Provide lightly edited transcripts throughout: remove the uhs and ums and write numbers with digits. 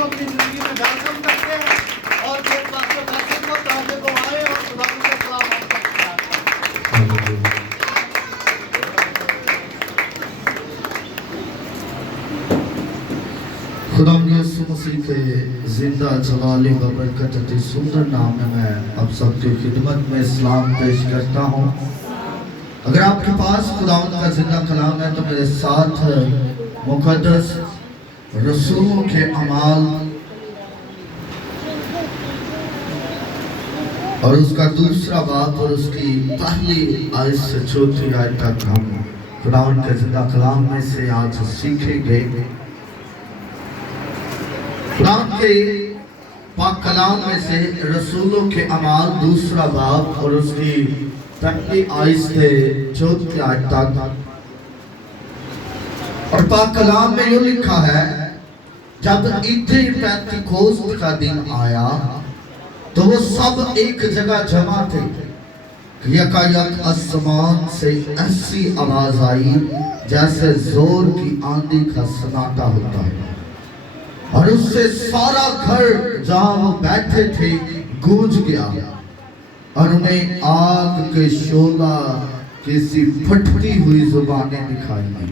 कलाम अपनी जिंदगी में वेलकम करते हैं और फिर पास्टर कासिम को ताजे को आए और खुदा का कलाम हम तक पहुंचाते हैं। खुदा यीशु मसीह के जिंदा जलाली बबरकत अति सुंदर नाम में मैं आप सबकी खिदमत में सलाम पेश करता हूँ। अगर आपके पास खुदावंद का जिंदा कलाम है तो मेरे साथ मुकद्दस रसूलों के अमाल और उसका दूसरा बाब और उसकी पहली आयत से चौथी आयत तक हम खुदावंद के जिंदा कलाम में से आज सीखेंगे। खुदावंद के पाक कलाम में से रसूलों के अमाल दूसरा बाब और उसकी पहली आयत से चौथी आयत तक। और पाक कलाम में ये लिखा है, जब ईद पेंतिकोस्त का दिन आया तो वो सब एक जगह जमा थे। यकायक आसमान से ऐसी आवाज आई जैसे जोर की आंधी का सन्नाटा होता है, और उससे सारा घर जहां वो बैठे थे गूंज गया, और उन्हें आग के शोला किसी फटती हुई जुबानें दिखाई दी,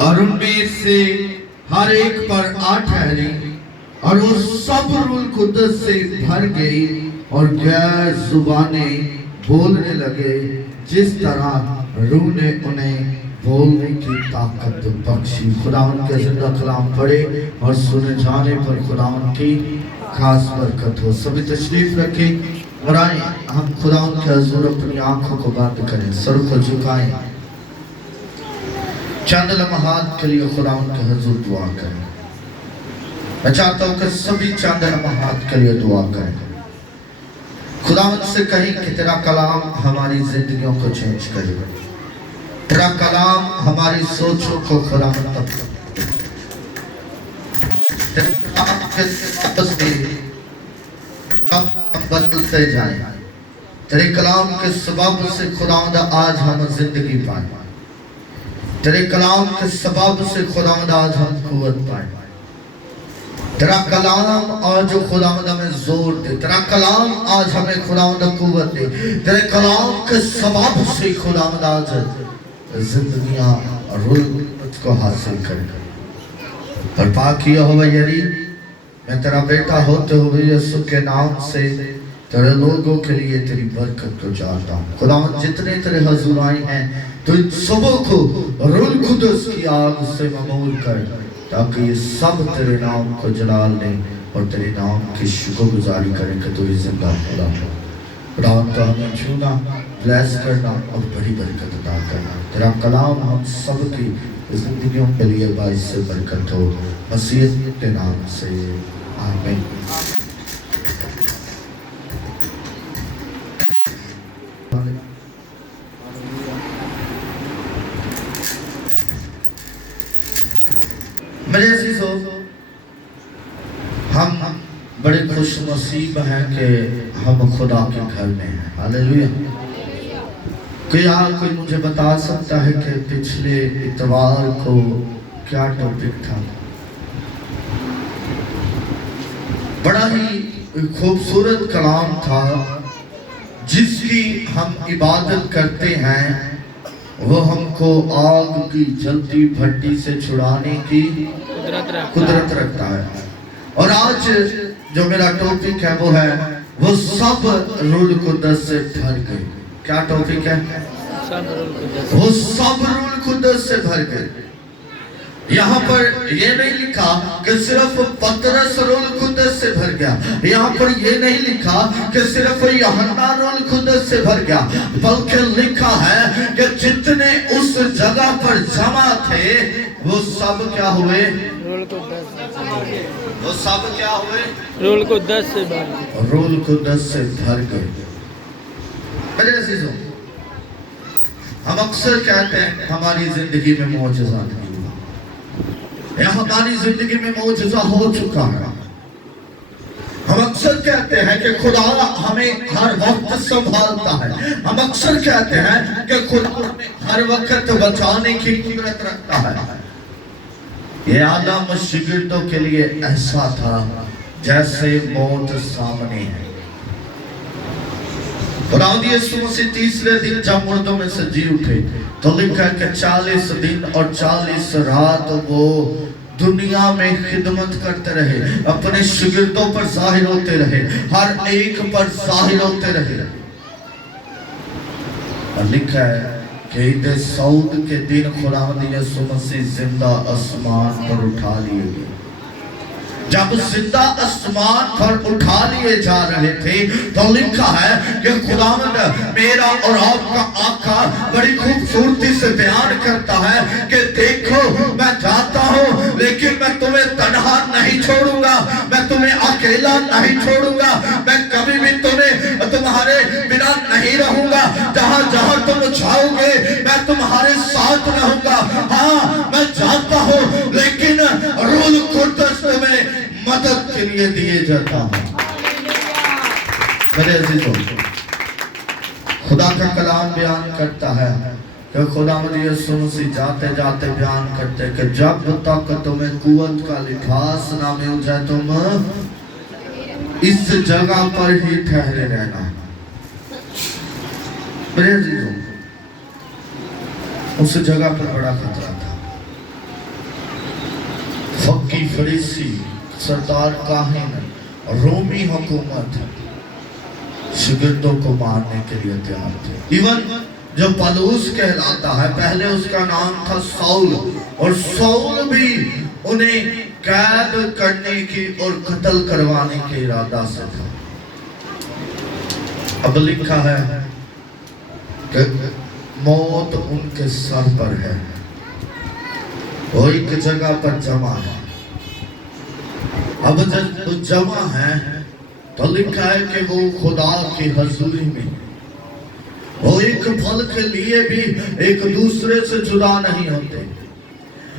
और उनमें से हर एक पर आ ठहरी, और वो सब रूह कुद्दस से भर गई और गैर जुबानें बोलने लगे जिस तरह रूह ने उन्हें बोलने की ताकत बख्शी। खुदावंद के जिंदा कलाम पढ़े और सुने जाने पर खुदावंद की खास बरकत हो। सभी तशरीफ रखें और आए हम खुदावंद के हुजूर अपनी आंखों को बंद करें, सर को झुकाएं, चंद लम्हात के लिए खुदावंद के हुजूर दुआ करें। मैं चाहता हूं कि सभी चंद लम्हात के लिए दुआ करें। खुदावंद से कहें कि तेरा कलाम हमारी जिंदगियों को चेंज करे, तेरा कलाम हमारी सोचों को खुदावंद बदलते जाए। तेरे कलाम के सबब से खुदावंद आज हम जिंदगी पाए, तेरे कलाम के सबब से खुदावंद आज हम कुव्वत पाए। तेरा कलाम आज खुदावंद हमें जोर दे, तेरा कलाम आज हमें खुदावंद कुव्वत दे, तेरे कलाम के सबब से खुदावंद आज जिंदगियां रूह को हासिल करें। और पाक यहोवा यरी, मैं तेरा बेटा होते हुए यीशु के नाम से तेरे लोगों के लिए तेरी बरकत को चाहता हूँ। खुदावंद जितने तेरे हुजूर आए हैं तो इन सबों को रूह कुद्दस की आग से ममूर कर, ताकि ये सब तेरे नाम को जलाल दें और तेरे नाम की शुक्रगुजारी करें कि तू जिंदा खुदा हो। खुदावंद तो हमें छूना, ब्लेस करना और बड़ी बरकत अता करना। तेरा कलाम हम सब की जिंदगियों के लिए बाइस से बरकत हो, मसीह के नाम से आमीन। मेरे अज़ीज़ों, हम बड़े खुश नसीब हैं कि हम खुदा के घर में हैं। हालेलुया। कोई मुझे बता सकता है कि पिछले इतवार को क्या टॉपिक था? बड़ा ही खूबसूरत कलाम था जिसकी हम इबादत करते हैं। वो हमको आग की जलती भट्टी से छुड़ाने की कुदरत रखता है। और आज जो मेरा टॉपिक है वो सब रूह कुद्दस से भर गए। क्या टॉपिक है? वो सब रूह कुद्दस से भर गए। यहाँ पर ये नहीं लिखा कि सिर्फ पतरस रूह कुद्दस से भर गया, यहाँ पर ये नहीं लिखा कि सिर्फ यूहन्ना रूह कुद्दस से भर गया, बल्कि लिखा है कि जितने उस जगह पर जमा थे वो सब क्या हुए? वो सब क्या हुए? रूह कुद्दस से भर गए। रूह कुद्दस से भर गए। मेरे अज़ीज़ों, हम अक्सर कहते हैं हमारी जिंदगी में मौजज़ा नहीं हुआ, या हमारी जिंदगी में मौजज़ा हो चुका है। हम अक्सर कहते हैं कि खुदा हमें हर वक्त संभालता है। हम अक्सर कहते हैं कि खुदा हमें हर वक्त बचाने की कुदरत रखता है। یہ عالم شاگردوں کے لیے ایسا تھا جیسے موت سامنے ہے. خداوند یسوع مسیح تیسرے دن جب مردوں میں سے جی اٹھے تو لکھا ہے کہ 40 دن اور 40 رات وہ دنیا میں خدمت کرتے رہے, اپنے شاگردوں پر ظاہر ہوتے رہے, ہر ایک پر ظاہر ہوتے رہے. اور لکھا ہے کہ عید سعود کے دن خداوند یسوع مسیح زندہ آسمان پر اٹھا لیے گئے. جب زندہ آسمان پر اٹھا لیے جا رہے تھے تو لکھا ہے کہ خداوند میرا اور آپ کا آقا بڑی خوبصورتی سے بیان کرتا ہے کہ دیکھو میں جاتا ہوں لیکن میں تمہیں تنہا نہیں چھوڑوں گا, میں تمہیں اکیلا نہیں چھوڑوں گا, میں کبھی بھی تمہارے بنا نہیں رہوں گا, جہاں جہاں تم جاؤ گے میں تمہارے ساتھ رہوں گا. ہاں میں جاتا ہوں لیکن روح القدس تمہیں مدد کے لیے دیے جاتا ہوں. میرے عزیزوں, خدا کا کلام بیان کرتا ہے کہ خداوند یسوع مسیح جاتے جاتے بیان کرتے کہ جب تک تمہیں قوت کا لباس نہ مل جائے تم اس جگہ پر ہی ٹھہرے رہنا. میرے عزیزوں, اس جگہ پر بڑا خطرہ تھا. فقی فریسی سردار کاہن رومی حکومت شاگردوں کو مارنے کے لیے تیار تھے. ایون جو پولس کہلاتا ہے, پہلے اس کا نام تھا ساؤل, اور ساؤل بھی انہیں قید کرنے کی اور قتل کروانے کے ارادہ سے تھا. اب لکھا ہے کہ موت ان کے سر پر ہے, وہ ایک جگہ پر جمع ہے. اب جب جمع ہے تو لکھا ہے کہ وہ خدا کی حضوری میں وہ ایک پھل کے لیے بھی ایک دوسرے سے جدا نہیں ہوتے.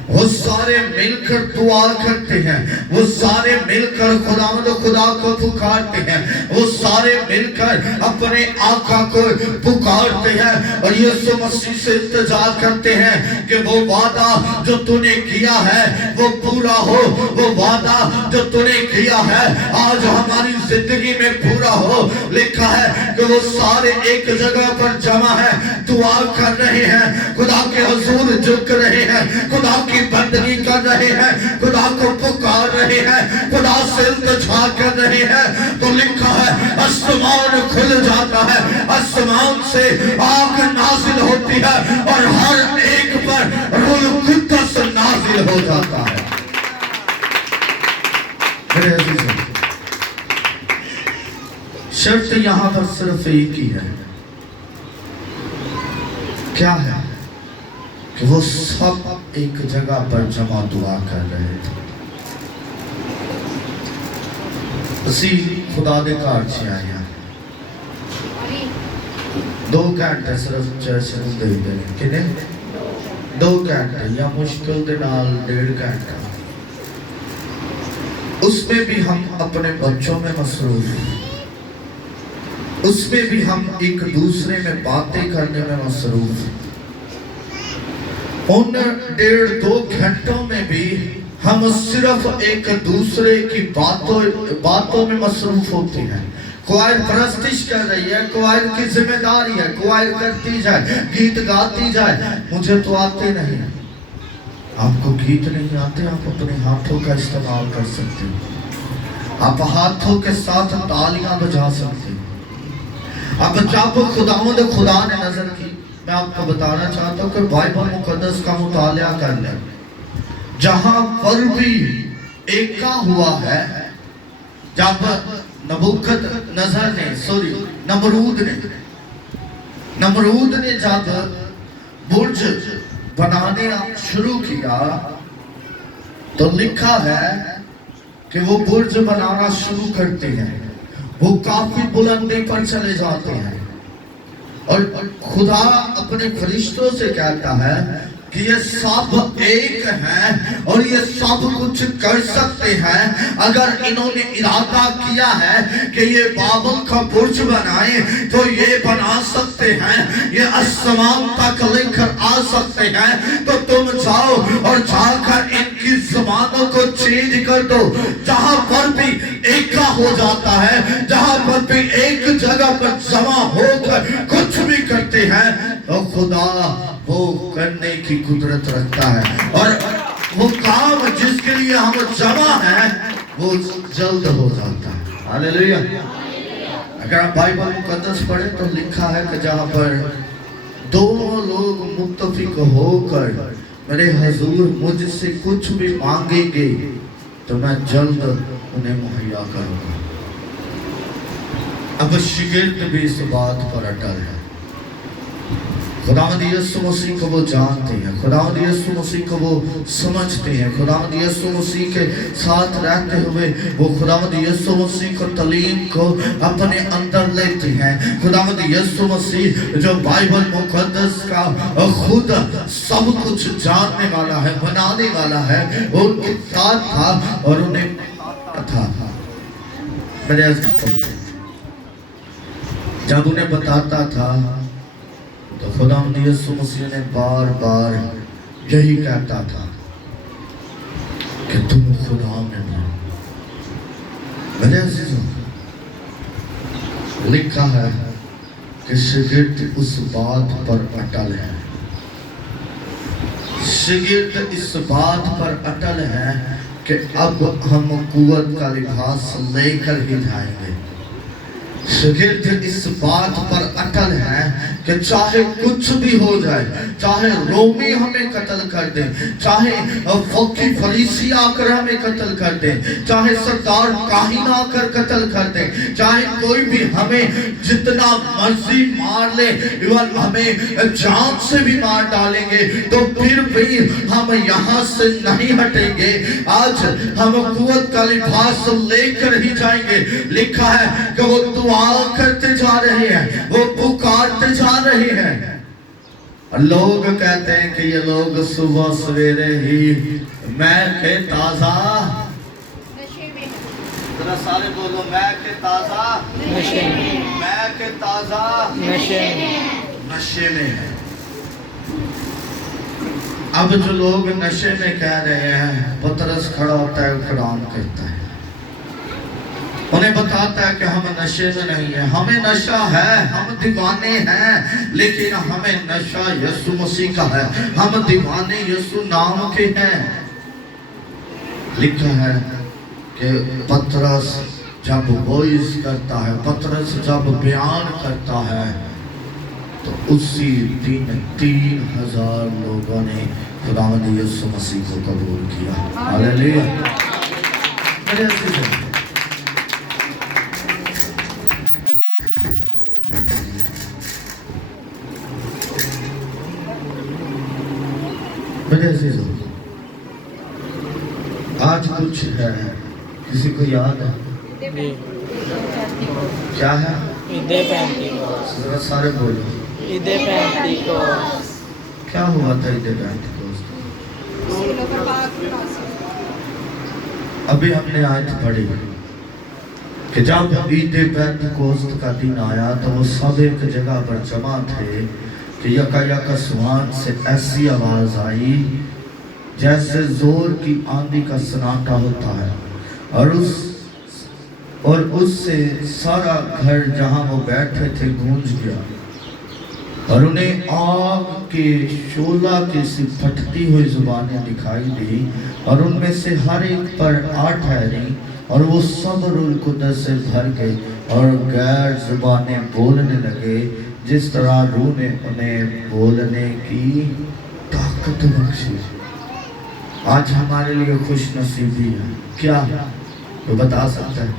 وہ سارے مل کر دعا کرتے ہیں, وہ سارے مل کر خداوند خدا کو پکارتے ہیں, وہ سارے مل کر اپنے آقا کو پکارتے ہیں اور یسوع مسیح سے التجا کرتے ہیں کہ وہ وعدہ جو تو نے کیا ہے وہ پورا ہو, وہ وعدہ جو تو نے کیا ہے آج ہماری زندگی میں پورا ہو. لکھا ہے کہ وہ سارے ایک جگہ پر جمع ہے, دعا کر رہے ہیں, خدا کے حضور جھک رہے ہیں, خدا کی بندگی کر رہے ہیں, خدا کو پکار رہے ہیں, خدا سے التجا کر رہے ہیں. تو لکھا ہے آسمان کھل جاتا ہے, آسمان سے آگ نازل ہوتی ہے اور ہر ایک پر روح القدس نازل ہو جاتا ہے. میرے عزیزوں, شرط یہاں پر صرف ایک ہی ہے. کیا ہے؟ کہ وہ سب ایک جگہ پر جمع دعا کر رہے تھے. اسی خدا دے گھر چ آئے ہیں, 2 گھنٹے صرف چرچ نوں دے دے, کنے 2 گھنٹے یا مشکل دے نال 1.5 گھنٹہ. اس میں بھی ہم اپنے بچوں میں مصروف ہیں, اس میں بھی ہم ایک دوسرے میں باتیں کرنے میں مصروف ہیں. ان 1.5-2 گھنٹوں میں بھی ہم صرف ایک دوسرے کی باتوں میں مصروف ہوتے ہیں. کوائر پرستش کر رہی ہے, کوائر کی ذمہ داری ہے, کوائر کرتی جائے, گیت گاتی جائے. مجھے تو آتے نہیں. آپ کو گیت نہیں آتے, آپ اپنے ہاتھوں کا استعمال کر سکتے ہیں, آپ ہاتھوں کے ساتھ تالیاں بجا سکتے ہیں. اب جب خدا نے نظر کی, میں آپ کو بتانا چاہتا ہوں کہ بائبل مقدس کا مطالعہ کر لیں, جہاں پر بھی ایکا ہوا ہے, جب نمرود نے جب برج بنانے شروع کیا تو لکھا ہے کہ وہ برج بنانا شروع کرتے ہیں, وہ کافی بلندی پر چلے جاتے ہیں, اور خدا اپنے فرشتوں سے کہتا ہے कि ये सब एक हैं और ये सब कुछ कर सकते हैं। अगर इन्होंने इरादा किया है कि ये बाबल का बुर्ज बनाए तो ये बना सकते हैं, ये आसमान तक लेकर आ सकते हैं। तो तुम जाओ और जाकर इनकी ज़बानों को चेंज कर दो। जहां पर भी एक हो जाता है, जहां पर भी एक जगह पर जमा होकर कुछ भी करते हैं तो खुदा वो करने की कुदरत रखता है। और वो काम जिसके लिए हम जमा हैं वो जल्द हो जाता है। हालेलुया। अगर आप बाइबल मुकद्दस पढ़े तो लिखा है कि जहाँ पर दो लोग मुत्तफिक होकर मेरे हुजूर मुझसे कुछ भी मांगेंगे तो मैं जल्द उन्हें मुहैया करूंगा। अब शिगिर्द भी इस बात पर अटल है। खुदावंद यीशु मसीह को वो जानते हैं, खुदावंद यीशु मसीह को वो समझते हैं, खुदावंद यीशु मसीह के साथ रहते हुए वो खुदावंद यीशु मसीह को तालीम को अपने अंदर लेते हैं। खुदावंद यीशु मसीह जो बाइबल मुकद्दस का खुद सब कुछ जानने वाला है, बनाने वाला है, उनके साथ था और उन्हें था। जब उन्हें बताता था तो खुदावंद यीशु मसीह ने बार बार यही कहता था कि तुम खुदा में हो। मेरे अज़ीज़ों, लिखा है कि शागिर्द उस बात पर अटल है, शागिर्द इस बात पर अटल है कि अब हम कुव्वत का लिबास लेकर ही जाएंगे। शागिर्द इस बात पर अटल है कि चाहे कुछ भी हो जाए, चाहे रोमी हमें कत्ल कर दे, चाहे फौकी फरीसी आकर हमें कत्ल कर दे, चाहे सरदार काहिन आकर कत्ल कर दे, चाहे कोई भी हमें जितना मर्जी मार ले, इवन हमें जान से भी मार डालेंगे तो फिर भी हम यहाँ से नहीं हटेंगे। आज हम कुव्वत का लिबास लेकर ही जाएंगे। लिखा है कि वो दुआ करते जा रहे हैं, वो पुकारते जा रहे हैं। लोग कहते हैं कि ये लोग सुबह सवेरे ही मैं के ताजा नशे में, जरा सारे बोलो मैं के ताजा नशे में, मैं के ताजा नशे में है। अब जो लोग नशे में कह रहे हैं, पतरस खड़ा होता है, कुरान कहता है, उन्हें बताता है कि हम नशे में नहीं है, हमें नशा है, हम दीवाने हैं, लेकिन हमें नशा यीशु मसीह का है, हम दीवाने यीशु नाम के हैं। लिखा है कि पतरस जब वॉइस करता है, पतरस जब बयान करता है तो उसी दिन 3000 लोगों ने खुदावंद यीशु मसीह को कबूल किया। हालेलुया। मेरे अज़ीज़ों, मेरे अज़ीज़ों, आज कुछ है, किसी को याद है? क्या है? ईदे पेंटिकोस्ट। जरा सारे बोलो। ईदे पेंटिकोस्ट। क्या हुआ था ईदे पेंटिकोस्ट? अभी हमने आज पढ़ी कि जब ईदे पेंटिकोस्ट का दिन आया तो वो सब एक जगह पर जमा थे कि यका आसमान से ऐसी आवाज आई जैसे जोर की आंधी का सन्नाटा होता है, और उससे सारा घर जहां वो बैठे थे गूंज गया, और उन्हें आग के शोला की सी फटती हुई जुबानें दिखाई दी, और उनमें से हर एक पर आ ठहरी, और वो सब रूह कुद्दस से भर गए और गैर जुबानें बोलने लगे जिस तरह रूह ने उन्हें बोलने की ताकत बख्शी। आज हमारे लिए खुश नसीबी है क्या? वो बता सकता है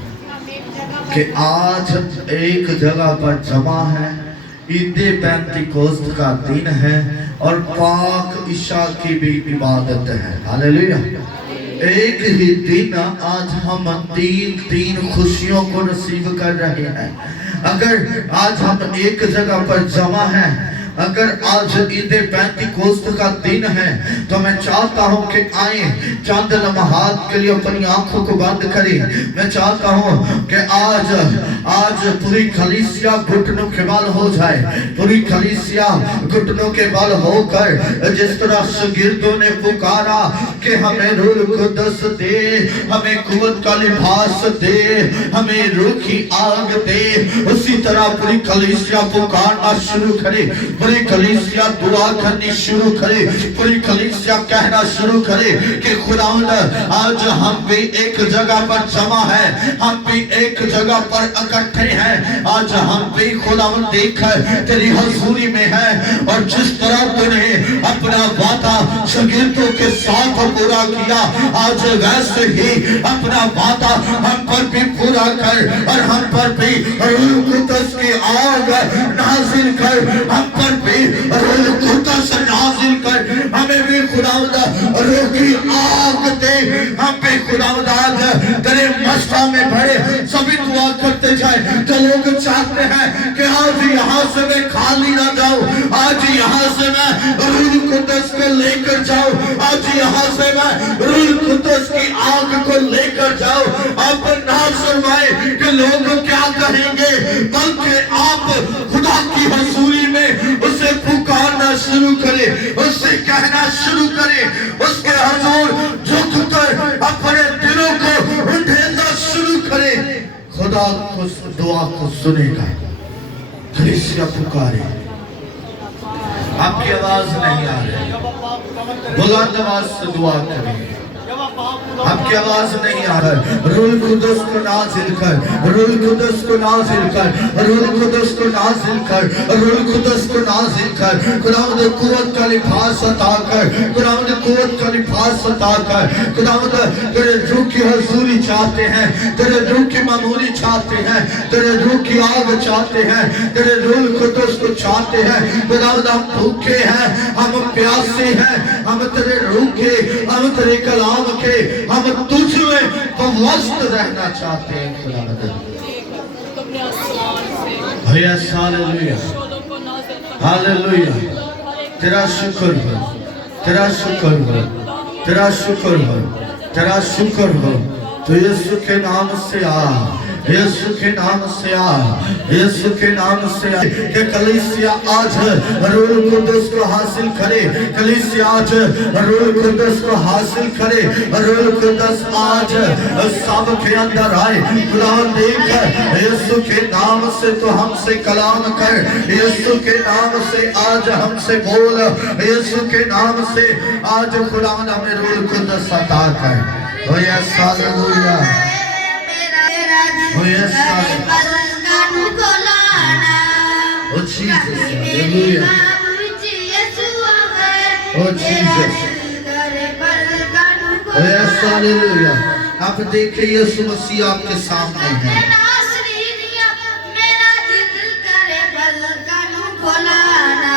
कि आज एक जगह पर जमा है, ईदे पेंटिकोस्ट का दिन है और पाक ईशा की भी इबादत है। हालेलुया। एक ही दिन आज हम तीन खुशियों को रिसीव कर रहे हैं। अगर आज हम एक जगह पर जमा हैं अगर आज ईद पेंतिकोस्त का दिन है तो मैं चाहता हूं कि आए चंद लम्हात के लिए अपनी आंखों को बंद करें। मैं चाहता हूं कि आज पूरी कलीसिया घुटनों के बल हो जाए, पूरी कलीसिया घुटनों के बल होकर जिस तरह शागिर्दों ने पुकारा कि हमें रूह कुद्दस दे, हमें कुव्वत का लिबास दे, हमें रूह की आग दे, उसी तरह पूरी कलीसिया पुकारना शुरू करे, पूरी कलीसिया दुआ करनी शुरू करे, पूरी कलीसिया कहना शुरू करे कि खुदावंद आज हम भी एक जगह पर जमा है, हम भी एक जगह पर इकट्ठे हैं, आज हम भी खुदावंद देख तेरी हजूरी में है। और जिस तरह तूने अपना वादा शागिर्दों के साथ पूरा किया, आज वैसे ही अपना वादा हम पर भी पूरा कर और हम पर भी रूह कुद्दस की आग नाजिल कर, हम पर भी रूह कुद्दस नाजिल कर, हमें भी खुदावंद रूह की आग दे, हम भी खुदावंद आज तेरे मस्ता में भरे। सभी दुआ करते जाए। तो लोग चाहते हैं कि आज यहाँ से मैं खाली ना जाऊं, आज यहाँ से मैं रूह कुद्दस को लेकर जाऊं, आज यहाँ से मैं रूह कुद्दस की आग को लेकर जाऊं। अब ना शर्माए कि लोग क्या कहेंगे, बल्कि आप खुदा की हजूरी में उसे पुकारना शुरू करें, उससे कहना शुरू करें, उसके हजूर झुककर अपने दिलों को ढूंढना शुरू करें। खुदा उस दुआ को सुनेगा। कलीसिया पुकारे, आपकी आवाज नहीं आ रही, बुलंद आवाज से दुआ करें, आपकी आवाज नहीं आ रहा। रूह कुद्दस को नाजिल कर, रूह कुद्दस को नाजिल कर, रूह कुद्दस को नाजिल कर, रूह कुद्दस को नाजिल कर। खुदावंद कुव्वत का लिबास अता कर, खुदावंद कुव्वत का लिबास अता कर। खुदावंद तेरे रूह की हजूरी चाहते हैं, तेरे रूह की मामूली चाहते हैं, तेरे रूह की आग चाहते हैं, तेरे रूह कुद्दस को चाहते हैं। खुदावंद हम भूखे हैं, हम प्यासे हैं, हम तेरे रूह के, हम तेरे कलाम के, हम तुझ में मस्त रहना चाहते हैं। खुदावंद हालेलुया, हालेलुया, तेरा शुक्र हो, तेरा शुक्र हो, तेरा शुक्र हो, तेरा शुक्र हो। तो यीशु के नाम से आ, यीशु के नाम से आ, यीशु के नाम से आ कि कलीसिया आज रूह कुद्दस को हासिल करे, कलीसिया आज रूह कुद्दस को हासिल करे, रूह कुद्दस आज सब के अंदर आए। खुदावंद देख यीशु के नाम से तो हमसे कलाम कर, यीशु के नाम से आज हमसे बोल, यीशु के नाम से आज खुदावंद हमें रूह कुद्दस अता कर। ओ yes hallelujah, oh yes, oh Jesus, hallelujah, oh Jesus, oh yes, hallelujah। आप देखिए यीशु मसीह आपके सामने है। मेरा दिल करे पलकन खोलाना,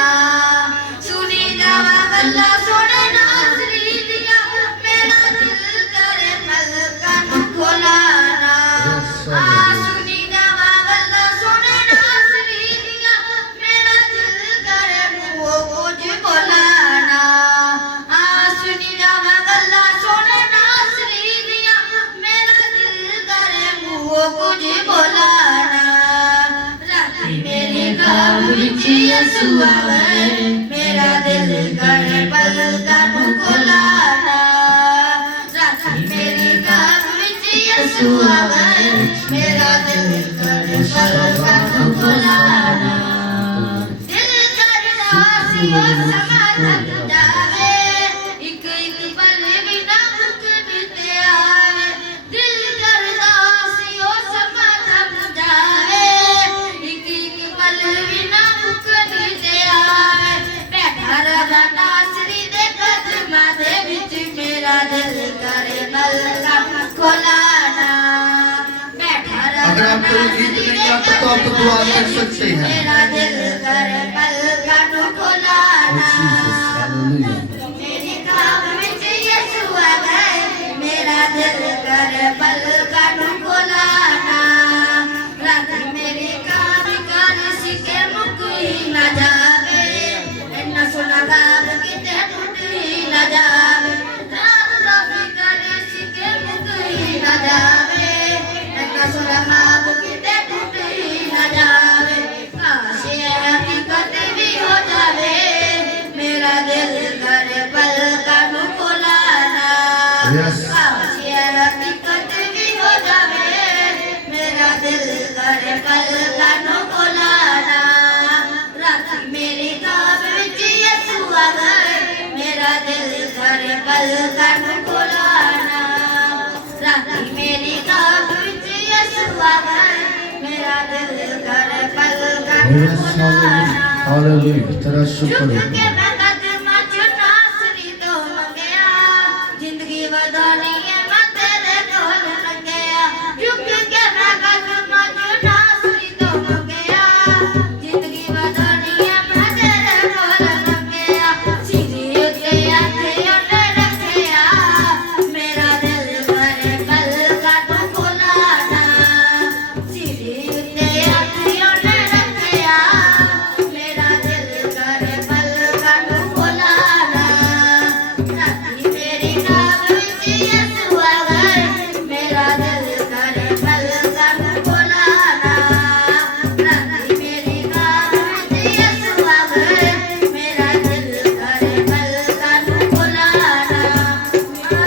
मेरे काम विच यसु आवे, मेरा दिल करे पलकन खोलाना। दिल करदा सिवा समाधन जावे, एक एक पल बिना मुक्ति ते आवे। दिल करदा सिवा समाधन जावे, एक एक पल बिना मुक्ति ते आवे। बैठा रहा नासरी दे कदमां दे विच, मेरा दिल करे पलकन खोलाना। बैठा रहा अगर आपको ये गीत नहीं आता तो आप दुआ कर सकते हैं। मेरा दिल करे पलकन खोलाना। मेरे काम विच यसु आवे, मेरा दिल करे पलकन खोलाना। रात मेरे काम कर सिके मुक ही ना जावे, जावे ना सुलहाब किते टूटी ना जावे काश ये हकीकत भी हो जावे मेरा दिल करे पलकां नूं खोलाना Yes. काश ये हकीकत भी हो जावे मेरा दिल करे पलकां नूं खोलाना रात मेरी ख्वाब विच यसू आ गए मेरा दिल करे पलकां नूं खोलाना रात मेरी ख्वाब विच यसू आ गए मेरा दिल करे पलकां नूं Yes, खोलाना hallelujah. तेरा शुक्र झुक है। के मैं कदमां च नासरी तो मंगया जिंदगी वधानी है मैं तेरे कोल लंघया झुक के मैं कदमां च नासरी तो मंगया जिंदगी वधानी है मैं तेरे कोल लंघया सीधी उत्ते आखे उन्ने रखया मेरा दिल करे पलकां नूं खोलाना सीधी उत्ते आखे उन्ने रखया मेरा दिल करे पलकां नूं खोलाना राती मेरी ख्वाब विच यसू आ गए मेरा दिल करे पलकां नूं खोलाना राती मेरी ख्वाब विच यसू आ गए मेरा दिल करे पलकां नूं खोलाना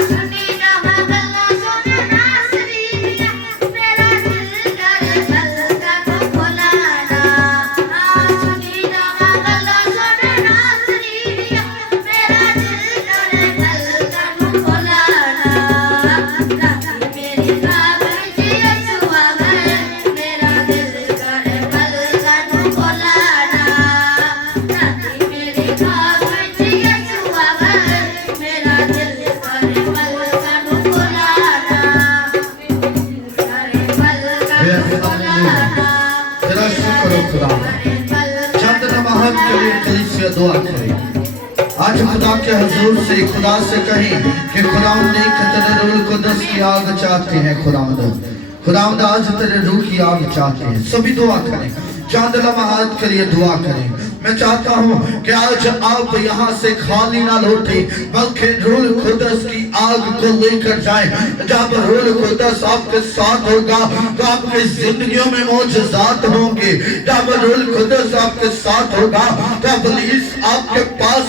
सुनी ना मैं गल्लां सुन नासरी दियां मेरा दिल करे पलकां नूं खोलाना सुनी ना मैं गल्लां सुन नासरी दियां मेरा दिल करे पलकां नूं खोलाना राती मेरी ख्वाब विच यसू आ गए मेरा दिल करे पलकां नूं खोलाना राती मेरी ख्वाब विच यसू आ गए मेरा दिल करे पलकां नूं खोलाना करे पलकां Yes, नूं खोलाना hallelujah. तेरा शुक्र हो खुदा। चंद नमाहत के लिए कलीसिया दुआ करे। आज खुदा के हजूर से खुदा से कहें कि खुदावंद एक तेरे रूह कुदस की आग चाहते हैं खुदावंद। खुदावंद आज तेरे रूह की आग चाहते हैं। सभी दुआ करें। चंद नमाहत के लिए दुआ करें। मैं चाहता हूँ कि आज आप यहाँ से खाली ना लौटे बल्कि रूह कुदस की आग को लेकर जाएं। जब रूह कुदस आपके साथ होगा तो आपकी जिंदगियों में मौजज़ात होंगे। जब रूह कुदस आपके साथ होगा तो इब्लीस आपके पास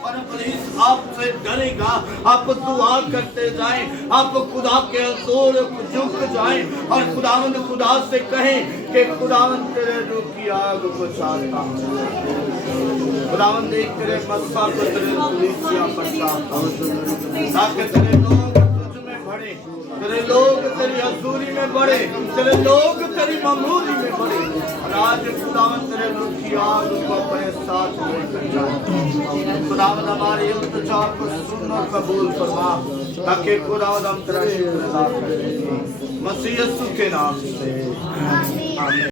और इब्लीस आपसे डरेगा। आप दुआ करते जाएं, आप खुदा के हजूर झुक जाएं और खुदावंद खुदा से कहें कि खुदावंद तेरे रूह की आग को चाहता हूं। खुदावंद एक तेरे मस्सा को तेरे कलीसिया पर चाहता हूं ताकि तेरे लोग तुझ में बढ़े, तेरे लोग तेरी हजूरी में बढ़े, तेरे लोग तेरी ममनूनी में बढ़े। और आज खुदावंद तेरे रूह की आग को अपने साथ लेकर जाए। खुदावंद हमारी इल्तिजा को सुन और कबूल फरमा ताकि खुदावंद हम तेरा शुक्र अदा करें मसीह यीशु के नाम से आमीन।